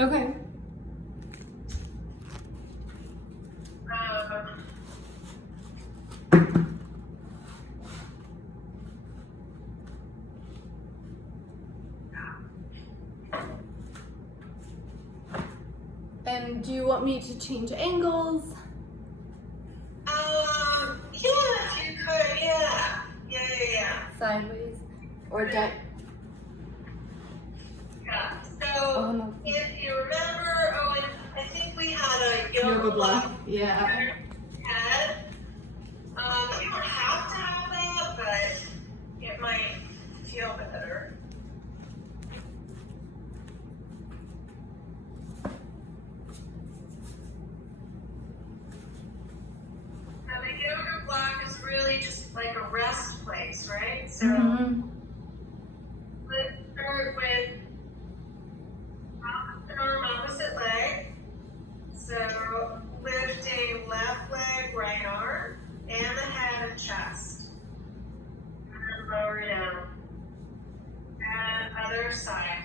Okay. And do you want me to change angles? Yeah, if you could, yeah. Sideways? Or Yeah. So, Oh, no. if you remember, and I think we had a Yoga block. block Yeah. head. You don't have to have that, but it might feel better. Now the yoga block is really just like a rest place, right? So let's start with opposite arm, opposite leg. So lifting left leg, right arm, and the head and chest. And lower down. And other side.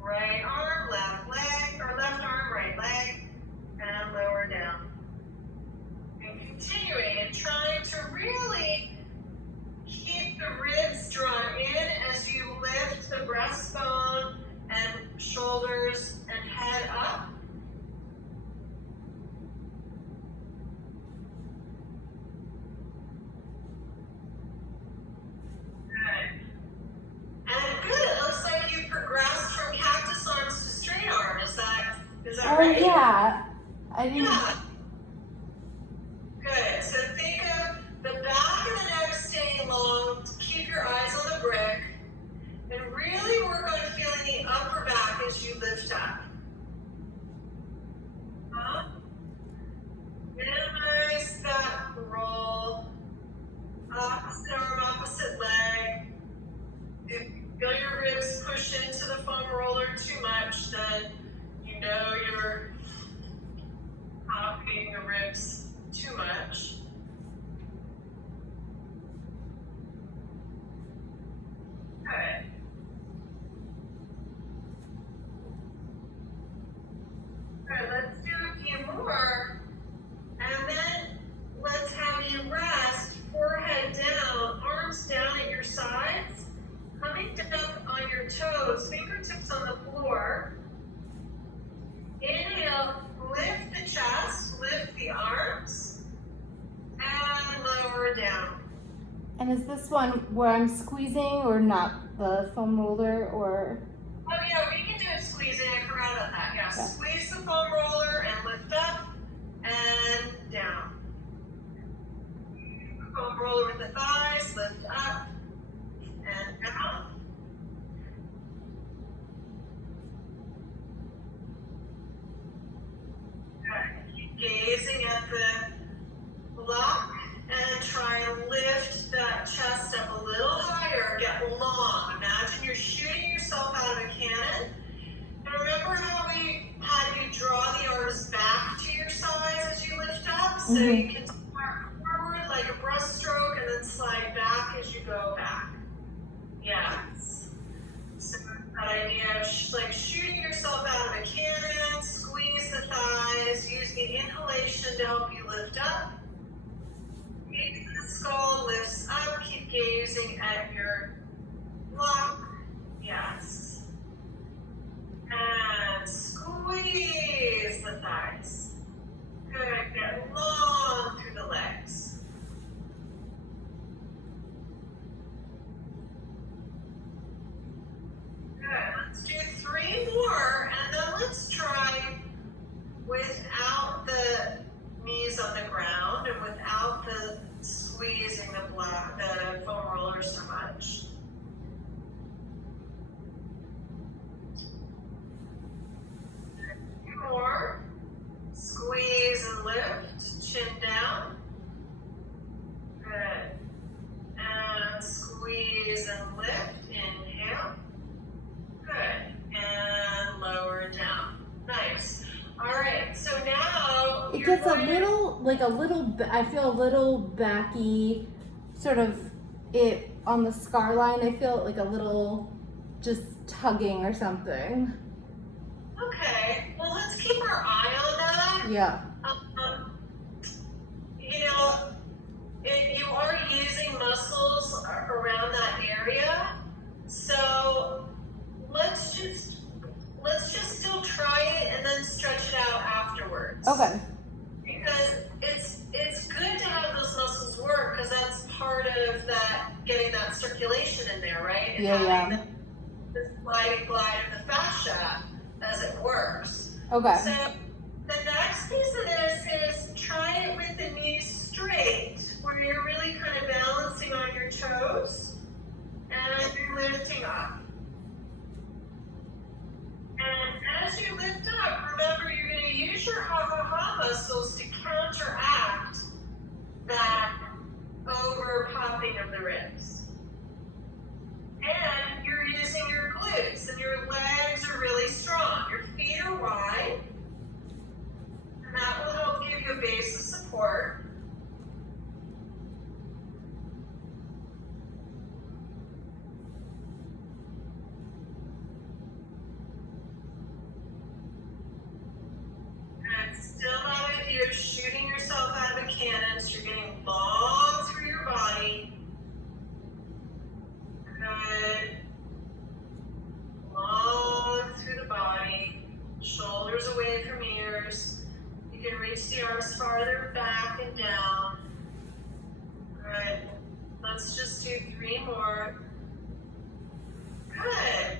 Right arm, left leg, or left arm, right leg, and lower down. And continuing and trying to really keep the ribs drawn in as you lift the breastbone and shoulders and head up. Good. And good, it looks like you progressed from cactus arms to straight arm. Is that right? Yeah. I didn't. Yeah. Good. So think of the back of the neck staying long. Keep your eyes on the brick. And really work on feeling the upper back as you lift up. Minimize that roll. Opposite arm, opposite leg. If you feel your ribs push into the foam roller too much, then you know you're popping the ribs too much. Good. Alright, let's do a few more. And then let's have you rest, forehead down, arms down at your sides, coming down on your toes, fingertips on the floor. Inhale, lift the chest, lift the arms, and lower down. And is this one where I'm squeezing or not the foam roller or? Oh yeah, we can do a squeezing, I forgot about that. Yeah, Okay. Squeeze the foam roller and lift up and down. Foam roller with the thighs, lift up and down. Good. Keep gazing at the block and try and lift that chest up a little higher. Get long. Imagine you're shooting yourself out of a cannon. And remember how we had you draw the arms back to your sides as you lift up? So you can start forward like a breaststroke and then slide back as you go back. Yes. So that idea of like shooting yourself out of a cannon, squeeze the thighs, use the inhalation to help you lift up. The skull lifts up, keep gazing at your block. Yes. And squeeze the thighs. Good, get long through the legs. Good, let's do 3 more, and then let's try without the knees on the ground and without the squeezing the foam roller so much. More. Squeeze and lift, chin down. Good. And squeeze and lift, inhale. Good. And lower down. Nice. All right, so now It gets a little, I feel a little backy, sort of it on the scar line. I feel like a little just tugging or something. Okay, Yeah. You know, you are using muscles around that area, so let's just still try it and then stretch it out afterwards. Okay. Because it's good to have those muscles work, because that's part of that, getting that circulation in there, right? And having the sliding glide of the fascia as it works. Okay. So the next piece of this is try it with the knees straight, where you're really kind of balancing on your toes and you're lifting up. And as you lift up, remember you're going to use your ha-ha-ha muscles to counteract that over popping of the ribs. And you're using your glutes, and your legs are really strong. Your feet are wide, and that will help give you a base of support. And still not if you're shooting yourself out of a cannon, so you're getting long through your body. Good. Long through the body. Shoulders away from ears. You can reach the arms farther back and down. Good. Let's just do 3 more. Good.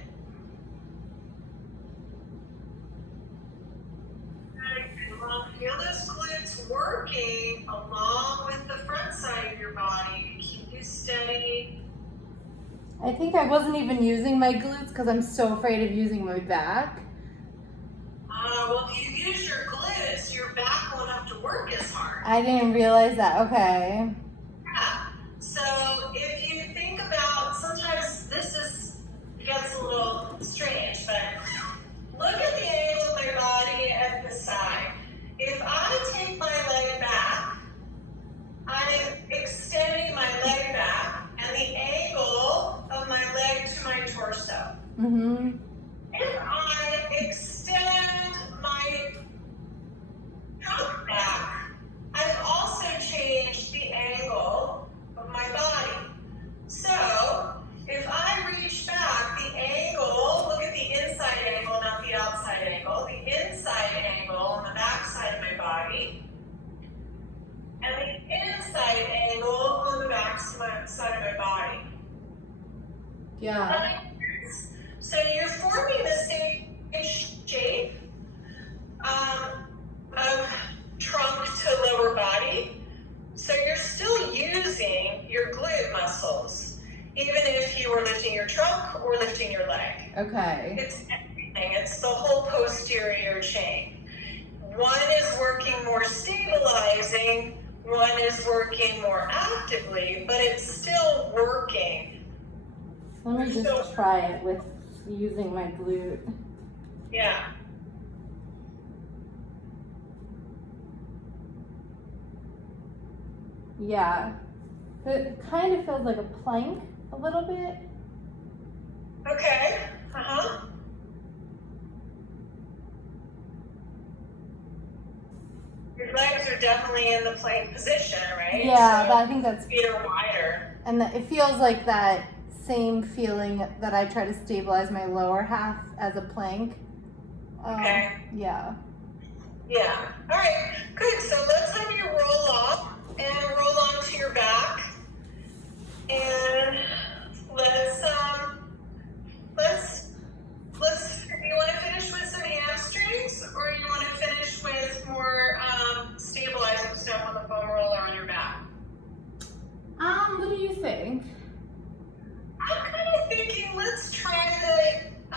Feel those glutes working along with the front side of your body to keep you steady. I think I wasn't even using my glutes because I'm so afraid of using my back. Well, if you use your glutes, your back won't have to work as hard. I didn't realize that. Okay. Yeah. So if you think about, sometimes gets a little strange, but look at the angle of my body at the side. If I take my leg back, I'm extending my leg back and the angle of my leg to my torso. Mm-hmm. If I extend my trunk back, I've also changed the angle of my body. So if I reach back, the angle, look at the inside angle, not the outside angle, the inside angle on the back side of my body, and the inside angle on the back side of my body. Yeah. So you're forming the same shape of trunk to lower body. So you're still using your glute muscles, even if you were lifting your trunk or lifting your leg. Okay. It's everything. It's the whole posterior chain. One is working more stabilizing, one is working more actively, but it's still working. Let me just try it with using my glute. Yeah. Yeah. It kind of feels like a plank a little bit. Okay. Uh-huh. Your legs are definitely in the plank position, right? Yeah, So I think that's, feet are wider. and it feels like that same feeling that I try to stabilize my lower half as a plank. Okay. Yeah. Yeah. All right. Good. So let's have you roll off and roll onto your back, and let's. You want to finish with some hamstrings, or you want to finish with more stabilizing stuff on the foam roller on your back? What do you think? I'm kind of thinking let's try the.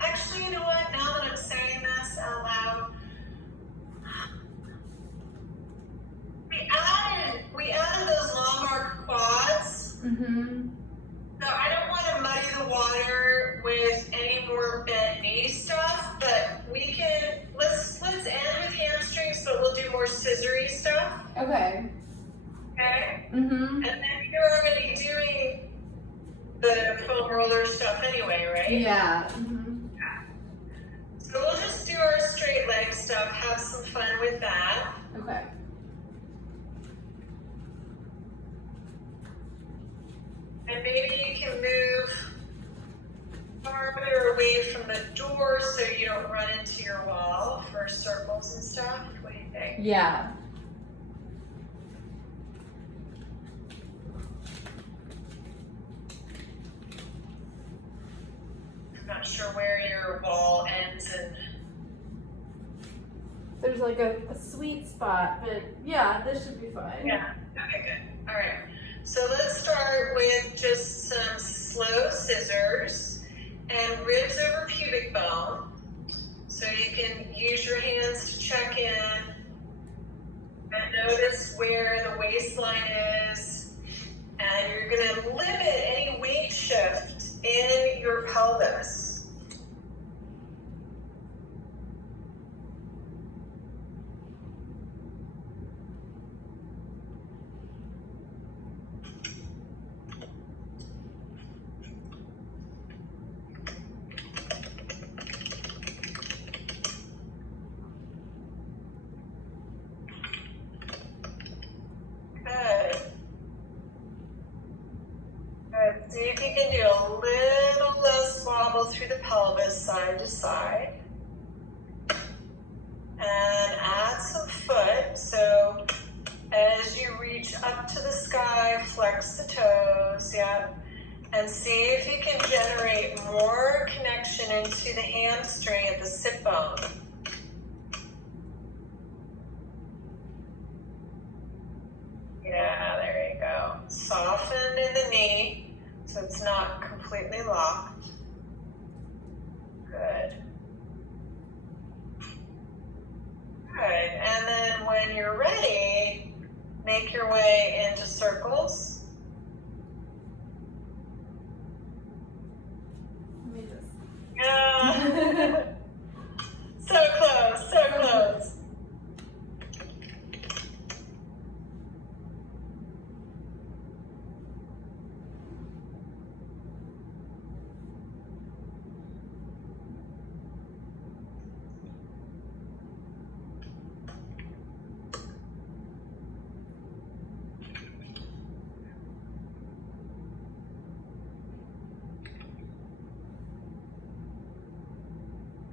Actually, you know what? Now that I'm saying this out loud, we added those long arc quads. Mm-hmm. So I don't want to muddy the water with any more bent knee stuff, but we can let's end with hamstrings, but we'll do more scissory stuff. Okay. Okay. Mm-hmm. And then you're already doing the foam roller stuff anyway, right? Yeah. Mm-hmm. So we'll just do our straight leg stuff. stuff. Have some fun with that. Okay. And maybe you can move farther away from the door so you don't run into your wall for circles and stuff. What do you think? Yeah. I'm not sure where your wall ends and There's like a sweet spot, but yeah, this should be fine. yeah. Okay, good. All right. So let's start with just some slow scissors and ribs over pubic bone. So you can use your hands to check in and notice where the waistline is. And you're going to limit any weight shift in your pelvis. See if you can do a little less wobble through the pelvis side to side. And add some foot. So as you reach up to the sky, flex the toes, yeah. And see if you can generate more connection into the hamstring at the sit bone. Yeah, there you go. Soften in the knee. So it's not completely locked. Good. Good. And then when you're ready, make your way into circles. Let me just. Yeah. So close, so close.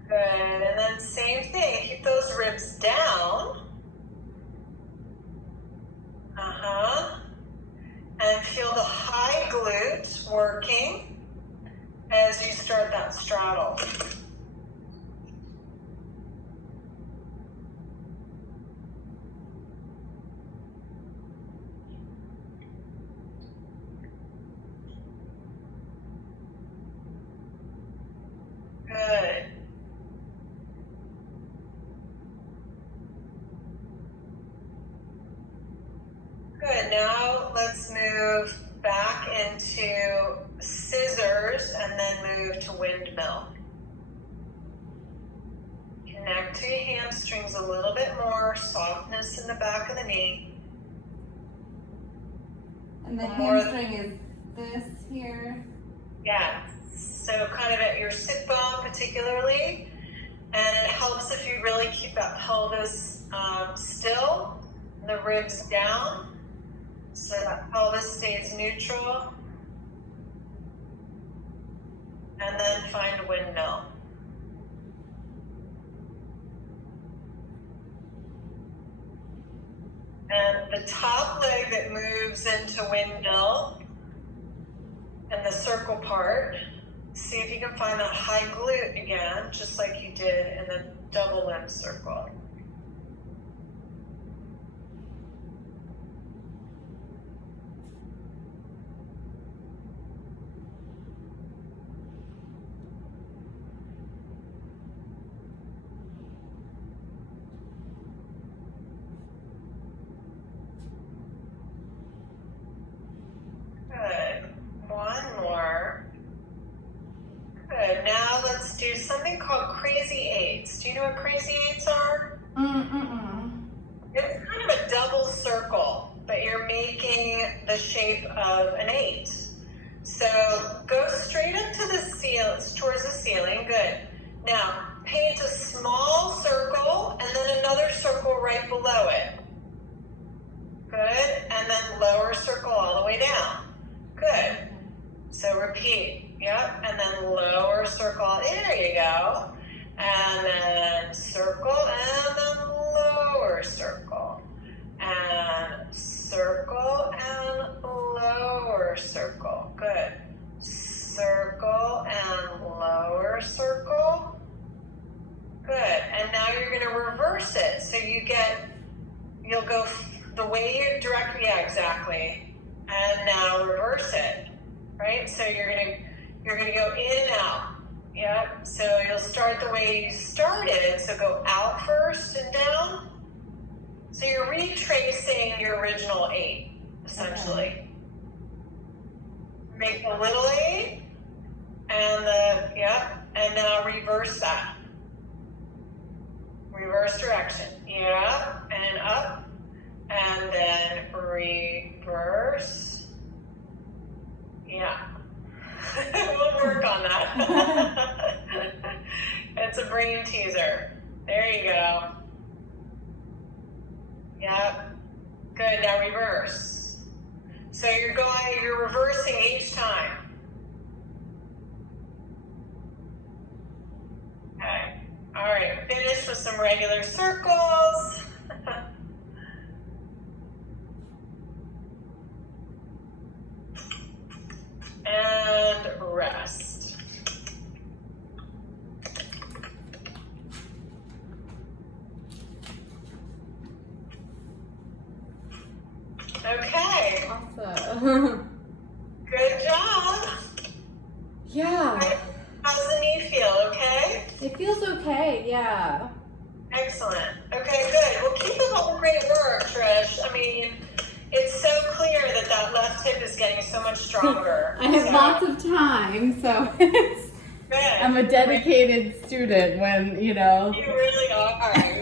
Good, and then same thing, keep those ribs down. And feel the high glute working as you start that straddle. Good. Good, now let's move back into scissors and then move to windmill. Connect to your hamstrings a little bit more, softness in the back of the knee. And the More- hamstring is this here. Yeah, so kind of at your sit bone particularly, and it helps if you really keep that pelvis still, and the ribs down, so that pelvis stays neutral. And then find windmill. And the top leg that moves into windmill and the circle part, see if you can find that high glute again, just like you did in the double limb circle. Good. One more. Good. Now let's do something called crazy eights. Do you know what crazy eights are? It's kind of a double circle, but you're making the shape of an 8. So go straight up to the ceiling, towards the ceiling. Good. Now paint a small circle and right below it. Good. And then lower circle all the way down. Good. So repeat. Yep. And then lower circle. There you go. And then circle and then lower circle. And circle and lower circle. Good. Circle and lower circle. Good. And now you're going to reverse it. So you'll go the way you directly, yeah, exactly. And now reverse it. Right? So you're going to go in and out. Yep. So you'll start the way you started. So go out first and down. So you're retracing your original 8, essentially. Okay. Make a little 8, and and now reverse that. Reverse direction. Yeah, and up, and then reverse. Yeah. We'll work on that. It's a brain teaser. There you go. Yep. Good. Now reverse. So you're reversing each time. Okay. All right. Finish with some regular circles. And rest. Okay. Awesome. Good job. Yeah. How's the knee feel? Okay? It feels okay. Yeah. Excellent. Okay, good. Well, keep up all the great work, Trish. I mean, it's so clear that left hip is getting so much stronger. I have lots of time, so it's, Good. I'm a dedicated student when, You really are.